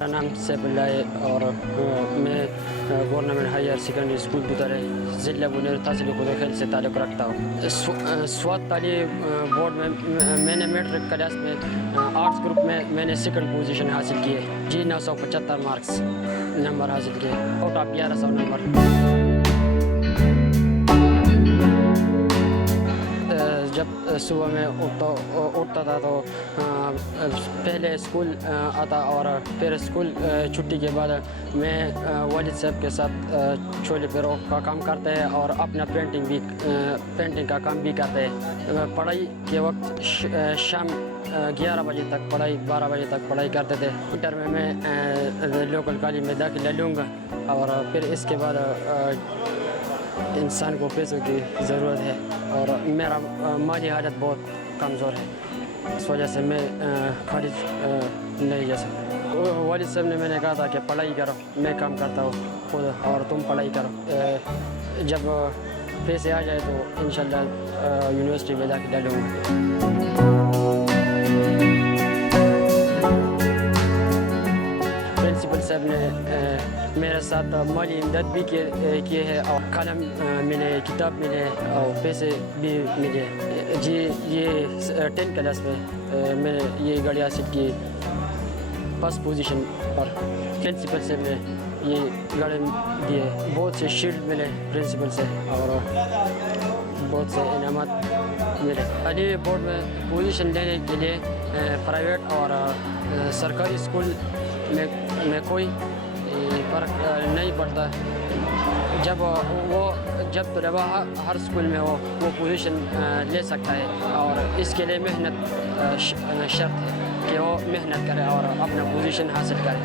میرا نام سیف اللہ ہے اور میں گورنمنٹ ہائر سیکنڈری اسکول بطور ضلع بنیر تحصیل خود خیل سے تعلق رکھتا ہوں. سوات تعلیم بورڈ میں نے میٹرک کلاس میں آرٹس گروپ میں نے سیکنڈ پوزیشن حاصل کی ہے. جی 975 مارکس نمبر حاصل کیے آؤٹ آف 1100 نمبر. جب صبح میں اٹھتا تھا تو پہلے اسکول آتا اور پھر اسکول چھٹی کے بعد میں والد صاحب کے ساتھ چھولے پیرو کا کام کرتے ہیں اور اپنا پینٹنگ کا کام بھی کرتے ہیں. پڑھائی کے وقت شام 11 بجے تک پڑھائی 12 بجے تک پڑھائی کرتے تھے. انٹر میں لوکل کالج میں داخلہ لوں گا اور پھر اس کے بعد انسان کو پیسوں کی ضرورت ہے اور میرا مالی حالت بہت کمزور ہے. اس وجہ سے میں کالج نہیں جا سکتا. والد صاحب نے میں نے کہا تھا کہ پڑھائی کرو, میں کام کرتا ہوں خود اور تم پڑھائی کرو. جب پیسے آ جائے تو انشاءاللہ یونیورسٹی میں داخلہ لوں گا. پرنسپل صاحب نے میرے ساتھ مالی امداد بھی کیے ہے اور قلم ملے, کتاب ملے اور پیسے بھی ملے. جی یہ 10 کلاس میں نے یہ گاڑی حاصل کی فرسٹ پوزیشن پر. پرنسپل صاحب نے یہ گاڑی دیے. بہت سے شیلڈ ملے پرنسپل سے اور بہت سے انعامات ملے. علی بورڈ میں پوزیشن لینے کے لیے پرائیویٹ اور سرکاری اسکول میں کوئی فرق نہیں پڑتا. جب طلباء ہر اسکول میں ہو وہ پوزیشن لے سکتا ہے اور اس کے لیے محنت شرط ہے کہ وہ محنت کرے اور اپنا پوزیشن حاصل کرے.